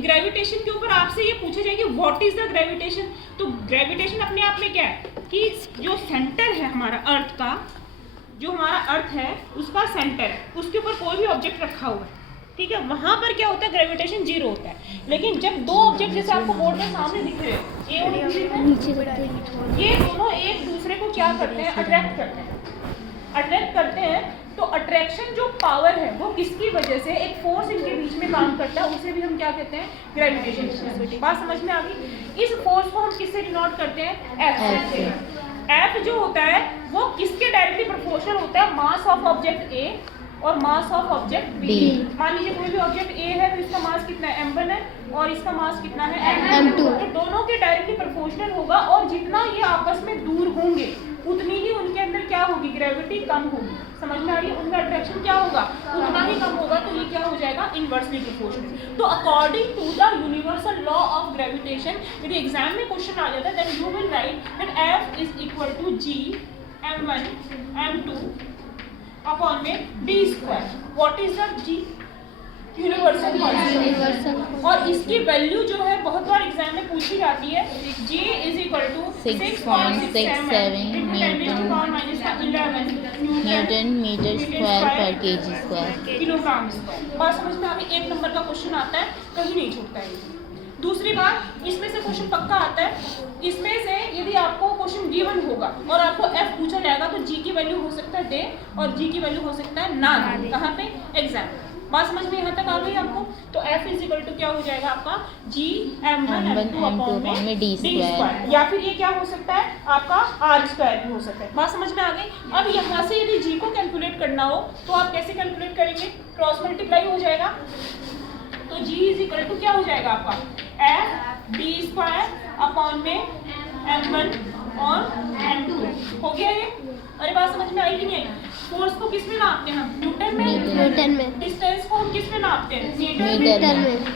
Gravitation के ऊपर आपसे ये पूछा जाए कि व्हाट इज द ग्रेविटेशन, तो ग्रेविटेशन अपने आप में क्या है कि जो सेंटर है हमारा अर्थ का, जो हमारा अर्थ है उसका सेंटर है, उसके ऊपर कोई भी ऑब्जेक्ट रखा हुआ है, ठीक है, वहां पर क्या होता है, ग्रेविटेशन जीरो होता है। लेकिन जब दो ऑब्जेक्ट जैसे आपको बोर्ड में सामने दिख रहे हैं, ये और ये दोनों एक दूसरे को क्या करते हैं, अट्रैक्ट करते हैं। अट्रैक्ट करते हैं तो अट्रैक्शन जो पावर है वो किसकी वजह से, एक फोर्स इनके बीच में काम करता है, उसे भी हम क्या कहते हैं, ग्रेविटेशन। बात समझ में आ गई। इस फोर्स को हम किससे डिनोट करते हैं, एफ से। एफ जो होता है वो किसके डायरेक्टली प्रोपोर्शनल होता है, मास ऑफ ऑब्जेक्ट ए और मास ऑफ ऑब्जेक्ट बी। मान लीजिए कोई भी ऑब्जेक्ट ए है तो इसका मास कितना है, m1 है, और इसका मास कितना है, m2। तो दोनों के डायरेक्टली प्रोपोर्शनल होगा, और जितना ये आपस में दूर होंगे उतनी ही उनके अंदर क्या होगी, ग्रेविटी कम होगी। समझ में आ रही है, उनका अट्रैक्शन क्या होगा, उतना ही कम होगा, तो ये क्या हो जाएगा, इनवर्सली प्रोपोर्शनल। तो according to the universal law of gravitation, यदि एग्जाम में क्वेश्चन आ जाता है then you will write that F is equal to G m1 m2 upon में d square. What is the G, universal constant, और इसकी value जो है बहुत बार एग्जाम में पूछी जाती है, G is equal to 6.67 newton metre square पर केजी स्क्वायर किलोग्राम स्क्वायर। बात समझ में आ गई। एक नंबर का क्वेश्चन आता है, कहीं नहीं छूटता है। दूसरी बात, इसमें से क्वेश्चन पक्का आता है, इसमें से यदि आपको क्वेश्चन गिवन होगा और आपको F पूछा जाएगा तो G की वैल्यू हो सकता है दे और G की वैल्यू हो सकता है ना दे। कहाँ पे, एग्जाम। बात समझ में यहाँ तक आ गई आपको। तो F इज इक्वल टू क्या हो जाएगा आपका, G m1 m2 अपॉन में d स्क्वायर, या फिर ये क्या हो सकता है आपका r स्क्वायर भी हो सकता है। बात समझ में आ गई। अब यहाँ से यदि G को कैलकुलेट करना हो तो आप कैसे कैलकुलेट करेंगे, क्रॉस मल्टीप्लाई हो जाएगा। तो G इज इक्वल टू क्या हो जाएगा आपका, F d स्क्वायर अपॉन में m1 और m2 हो गया ये। अरे बात समझ में आई कि नहीं आई। फोर्स को किस में नापते हैं हम, न्यूटन में। डिस्टेंस को हम किस में नापते हैं, मीटर में।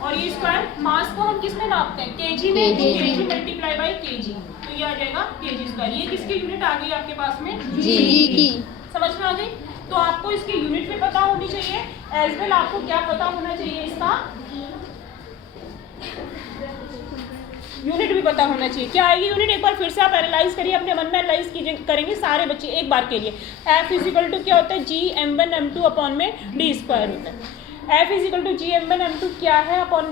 और ये स्क्वायर, मास को हम किस में नापते हैं, केजी में। केजी मल्टीप्लाई बाय केजी, तो ये आ जाएगा केजी स्क्वायर। ये किसकी यूनिट आ गई आपके पास में, जी की। समझ में आ गई। तो आपको इसकी यूनिट भी पता होनी चाहिए, एज वेल आपको क्या पता होना चाहिए, इसका यूनिट भी पता होना चाहिए। क्या आएगी यूनिट, एक बार फिर से आप एनालाइज करिए, अपने मन में एनालाइज करेंगे सारे बच्चे एक बार के लिए। F इज इक्वल टू क्या होता है, G m1 m2 अपॉन में d स्क्वायर होता है। F is equal to G m1 m2 क्या है, upon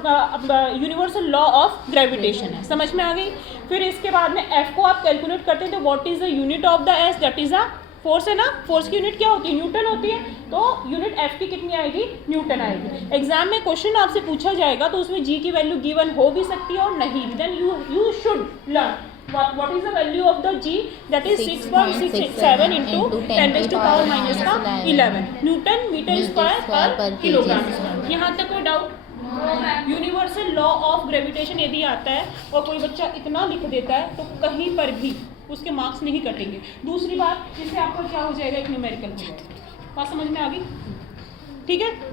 universal law of gravitation है। समझ में आ गई। फिर इसके बाद में F को आप कैलकुलेट करते हैं तो what is the unit of the S, that is a force है ना। फोर्स की यूनिट क्या होती है, न्यूटन होती है। तो यूनिट F की कितनी आएगी, न्यूटन आएगी। एग्जाम में क्वेश्चन आपसे पूछा जाएगा तो उसमें G की वैल्यू गिवन हो भी सकती है और नहीं भी। Then you should learn what is the value of the G, that is 6.67 into 10 raised to power minus का 11 न्यूटन मीटर स्क्वायर पर किलोग्राम। यहाँ तक कोई doubt. Universal law of gravitation यदि आता है और कोई बच्चा इतना लिख देता है तो कहीं पर भी उसके मार्क्स नहीं कटेंगे। दूसरी बात, इससे आपका क्या हो जाएगा, एक न्यूमेरिकल हो जाएगा। बात समझ में आ गई, ठीक है।